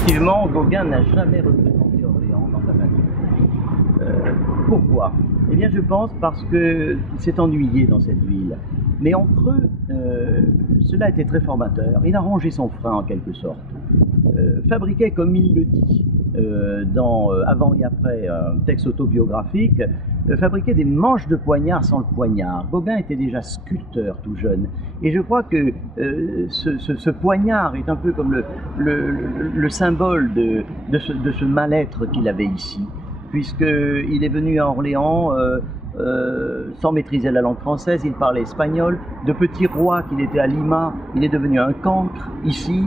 Effectivement, Gauguin n'a jamais représenté Orléans dans sa famille. Pourquoi? Eh bien, je pense parce qu'il s'est ennuyé dans cette ville. Mais en creux, cela a été très formateur. Il a rangé son frein en quelque sorte. Fabriquait, comme il le dit, dans Avant et après, un texte autobiographique, fabriquait des manches de poignard sans le poignard. Gauguin était déjà sculpteur tout jeune. Et je crois que ce poignard est un peu comme le symbole de ce mal-être qu'il avait ici, puisqu'il est venu à Orléans sans maîtriser la langue française, il parlait espagnol. De petit roi qu'il était à Lima, il est devenu un cancre ici.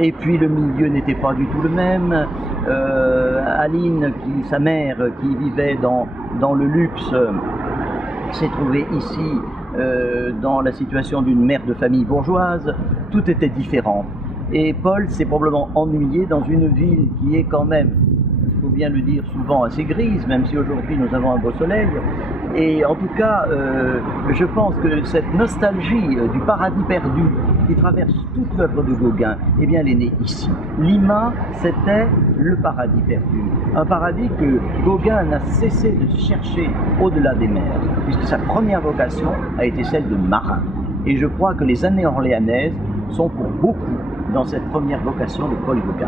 Et puis le milieu n'était pas du tout le même. Aline, sa mère, qui vivait dans le luxe, s'est trouvée ici dans la situation d'une mère de famille bourgeoise. Tout était différent. Et Paul s'est probablement ennuyé dans une ville qui est quand même, il faut bien le dire, souvent assez grise, même si aujourd'hui nous avons un beau soleil. Et en tout cas, je pense que cette nostalgie du paradis perdu qui traverse toute l'œuvre de Gauguin, eh bien, elle est née ici. Lima, c'était le paradis perdu. Un paradis que Gauguin n'a cessé de chercher au-delà des mers, puisque sa première vocation a été celle de marin. Et je crois que les années orléanaises sont pour beaucoup dans cette première vocation de Paul Gauguin.